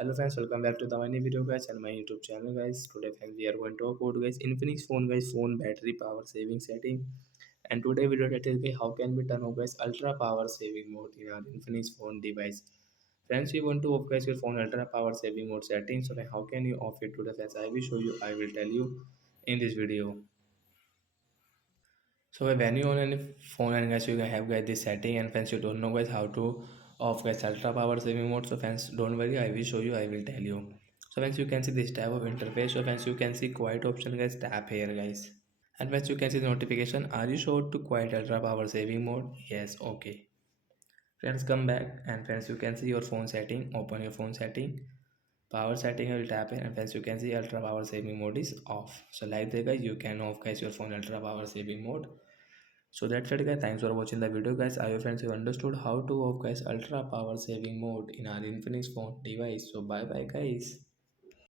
Hello friends, welcome back to the new video guys and my YouTube channel guys. Today friends we are going to talk about guys Infinix phone guys, phone battery power saving setting. And today video title is how can we turn off guys ultra power saving mode in our Infinix phone device. Friends, you want to off guys your phone ultra power saving mode settings. So then how can you off it today friends? I will show you. I will tell you in this video. So when you on any phone and guys you can have guys this setting and friends you don't know guys how to off guys ultra power saving mode. So friends don't worry, I will show you, I will tell you. So friends you can see this type of interface. So friends you can see quiet option guys, tap here guys. And friends you can see the notification, are you sure to quiet ultra power saving mode? Yes, okay. Friends come back and friends you can see your phone setting, open your phone setting, power setting. I will tap in and friends you can see ultra power saving mode is off. So like that guys you can off guys your phone ultra power saving mode. So that's it guys, thanks for watching the video guys. I hope friends you understood how to off guys ultra power saving mode in our Infinix phone device. So bye bye guys.